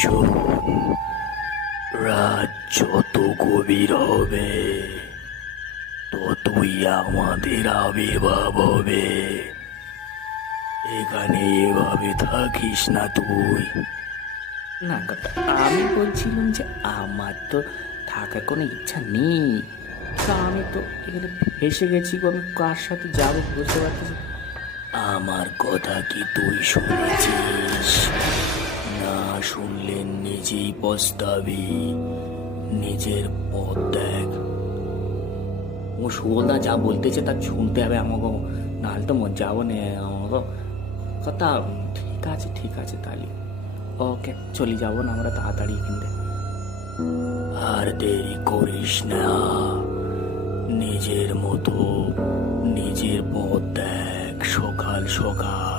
শোন, রাত যত গভীর হবে ততই আমাদের আবির্ভাব হবে। এখানে এভাবে থাকিস না তুই। না কথা, আমি বলছিলাম যে আমার তো থাকার কোনো ইচ্ছা নেই। তা আমি তো এখানে ফেসে গেছি গো, আমি কার সাথে যাবো বুঝতে পারতেছি না। আমার কথা কি তুই শুনেছিস? না শুনলে নিজেই পস্তাবি। নিজের পথ দেখ। ও সুবলদা যা বলতেছে তা শুনতে হবে আমাকে, নাহলে তো মজা যাবো না আমাকে। কথা ঠিক আছে তাহলে ওকে চলে যাবো না আমরা তাড়াতাড়ি এখান থেকে। আর দেরি করিস না। নিজের মতো নিজের পথ দেখ, সকাল সকাল।